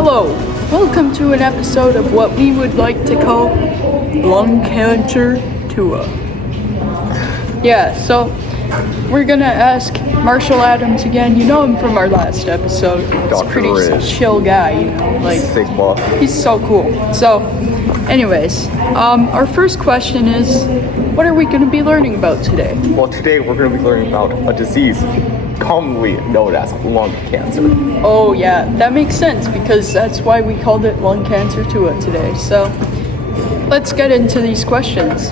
Hello, welcome to an episode of what we would like to call Lung Cancer Tour. Yeah, so we're gonna ask Marshall Adams again. You know him from our last episode. He's a Dr. pretty Riz. chill guy, you know, like Sigma. he's so cool. So, anyways, our first question is, what are we gonna be learning about today? Well, today we're going to be learning about a disease commonly known as lung cancer. Oh yeah, that makes sense because that's why we called it Lung Cancer Tour today. So let's get into these questions.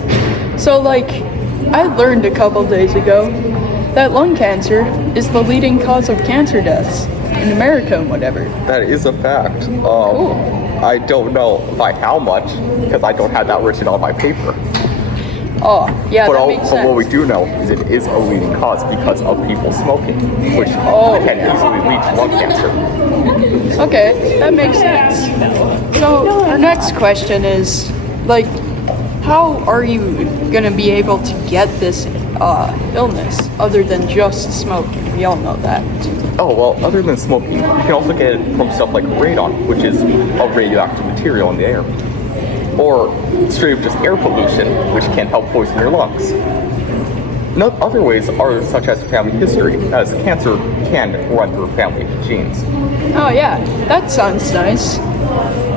So I learned a couple days ago that lung cancer is the leading cause of cancer deaths in America and whatever. That is a fact. Cool. I don't know by how much because I don't have that written on my paper. Oh, yeah, that But makes what we sense. do know is it is a leading cause because of people smoking, which Oh. can easily lead to lung cancer. Okay, that makes sense. So our next question is, how are you gonna be able to get this illness other than just smoking? We all know that. Oh, well, other than smoking, you can also get it from stuff like radon, which is a radioactive material in the air. Or straight up just air pollution, which can help poison your lungs. Other ways are such as family history, as cancer can run through family genes. Oh yeah, that sounds nice.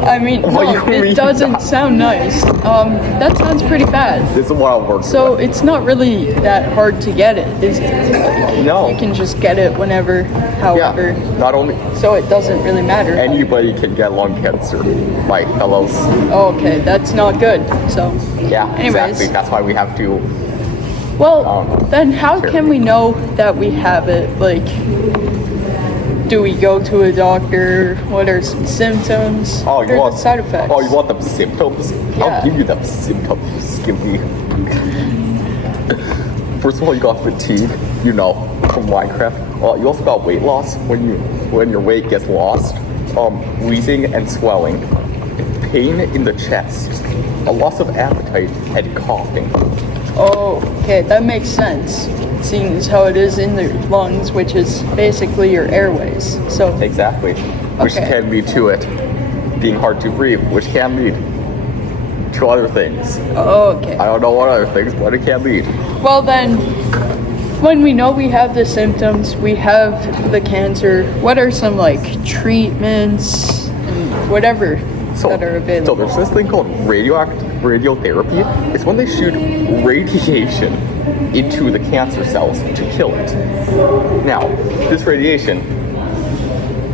I mean, What no, do you mean it doesn't that? sound nice. That sounds pretty bad. This is what I'm working So with. it's not really that hard to get it, is it? No. You can just get it whenever, however. Yeah, not only So it doesn't really matter. anybody can get lung cancer, my fellows. Oh, okay, that's not good. So, Yeah, anyways. exactly. That's why we have to. Well, then how sure. can we know that we have it? Do we go to a doctor? What are some symptoms? Oh, what are the side effects? Oh, you want the symptoms? Yeah. I'll give you the symptoms. Give me. First of all, you got fatigue, from Minecraft. You also got weight loss when your weight gets lost. Wheezing and swelling, pain in the chest, a loss of appetite, and coughing. Oh, okay, that makes sense. Seeing as how it is in the lungs, which is basically your airways. So, Exactly. Which Okay. can lead to it being hard to breathe, which can lead to other things. okay. I don't know what other things, but it can lead. Well then, when we know we have the symptoms, we have the cancer, what are some treatments and whatever that are So available? there's this thing called radiotherapy. It's when they shoot radiation into the cancer cells to kill it. Now, this radiation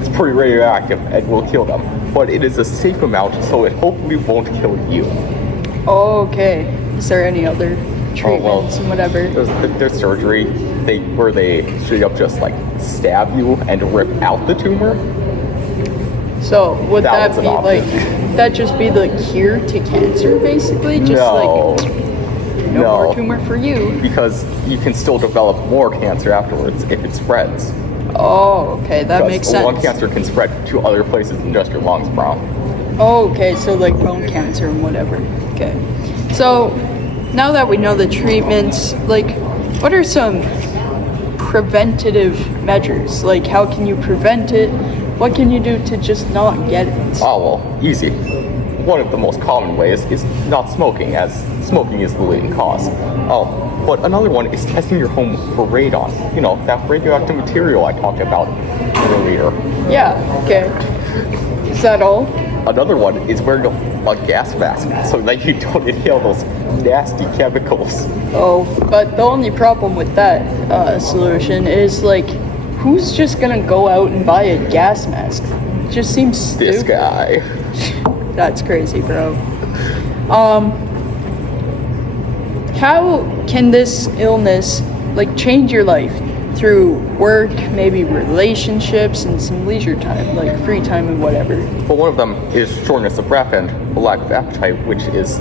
is pretty radioactive and will kill them, but it is a safe amount, so it hopefully won't kill you. Okay. Is there any other treatments and whatever? There's surgery where they straight up just stab you and rip out the tumor. So would That that was be an option. that just be the cure to cancer basically? Just No. no No. more tumor for you. Because you can still develop more cancer afterwards if it spreads. Oh, okay, that Because makes sense. lung cancer can spread to other places than just your lungs, bro. Oh, okay, so bone cancer and whatever. Okay. So now that we know the treatments, what are some preventative measures? How can you prevent it? What can you do to just not get it? Oh, well, easy. One of the most common ways is not smoking, as smoking is the leading cause. But another one is testing your home for radon. That radioactive material I talked about earlier. Yeah, okay. Is that all? Another one is wearing a gas mask so that you don't inhale those nasty chemicals. Oh, but the only problem with that solution is who's just gonna go out and buy a gas mask? It just seems stupid. This guy. That's crazy, bro. How can this illness change your life through work, maybe relationships, and some leisure time, free time and whatever? But one of them is shortness of breath and a lack of appetite, which is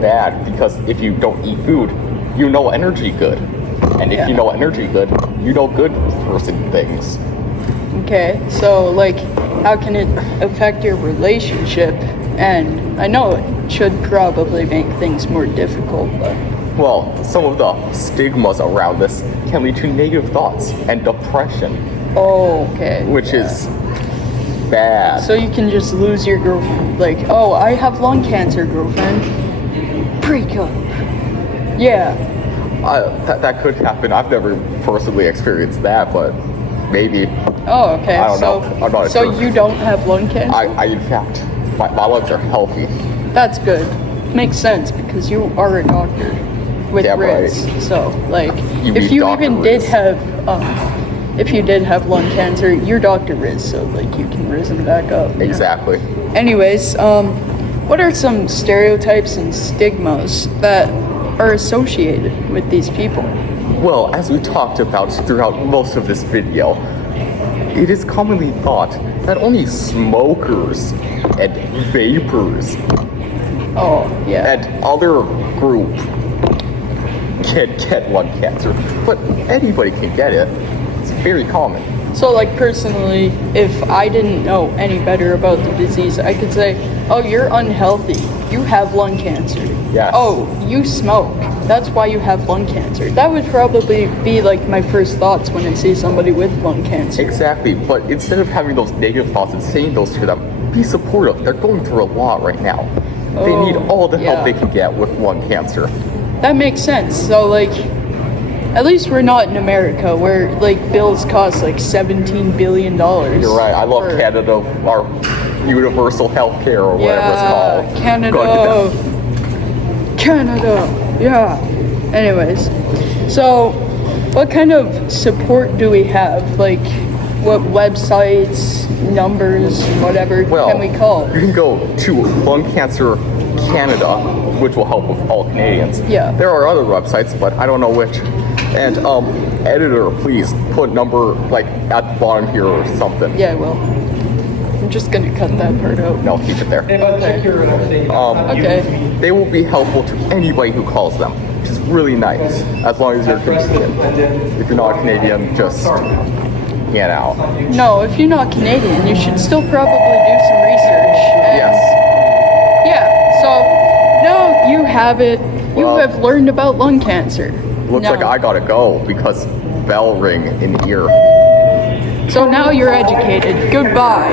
bad because if you don't eat food, you know energy good. And if Yeah. you know energy good, you know good person things. Okay, so how can it affect your relationship? And I know it should probably make things more difficult, but Well, some of the stigmas around this can lead to negative thoughts and depression, oh, okay. which is bad. So you can just lose your girlfriend. Like, oh, I have lung cancer, girlfriend. Break up. Yeah. That could happen. I've never personally experienced that, but maybe. Oh, okay. I don't know. I'm not so sure. you don't have lung cancer? I in fact, my lungs are healthy. That's good. Makes sense because you are a doctor with Yeah, Riz. right. So, like, You if mean you Dr. even did Riz. if you did have lung cancer, you're Dr. Riz, so like you can Riz him back up. you know? Exactly. Anyways, what are some stereotypes and stigmas that are associated with these people? Well, as we talked about throughout most of this video, it is commonly thought that only smokers and vapors Oh, yeah. and other group can get lung cancer, but anybody can get it. It's very common. So, like, personally, if I didn't know any better about the disease, I could say, oh, you're unhealthy. You have lung cancer. Yes. Oh, you smoke. That's why you have lung cancer. That would probably be, like, my first thoughts when I see somebody with lung cancer. Exactly, but instead of having those negative thoughts and saying those to them, be supportive. They're going through a lot right now. They Oh, need all the yeah. help they can get with lung cancer. That makes sense. So, like, at least we're not in America where, like, bills cost, like, $17 billion. You're right. I love Canada, our universal health care or whatever it's called. Canada. Go to Canada. Yeah. Anyways, so what kind of support do we have? Like, what websites, numbers, whatever Well, can we call? You can go to Lung Cancer Canada, which will help with all Canadians. Yeah. There are other websites, but I don't know which. And editor, please put number like at the bottom here or something. Yeah, I will. I'm just gonna cut that part out. No, keep it there. Okay. They will be helpful to anybody who calls them, which is really nice, as long as you're Canadian. If you're not Canadian, just get out. No, if you're not Canadian, you should still probably do some research. And Yes. Yeah, so now you have it. You Well- have learned about lung cancer. Looks Now- like I gotta go because bell ring in ear. So now you're educated. Goodbye.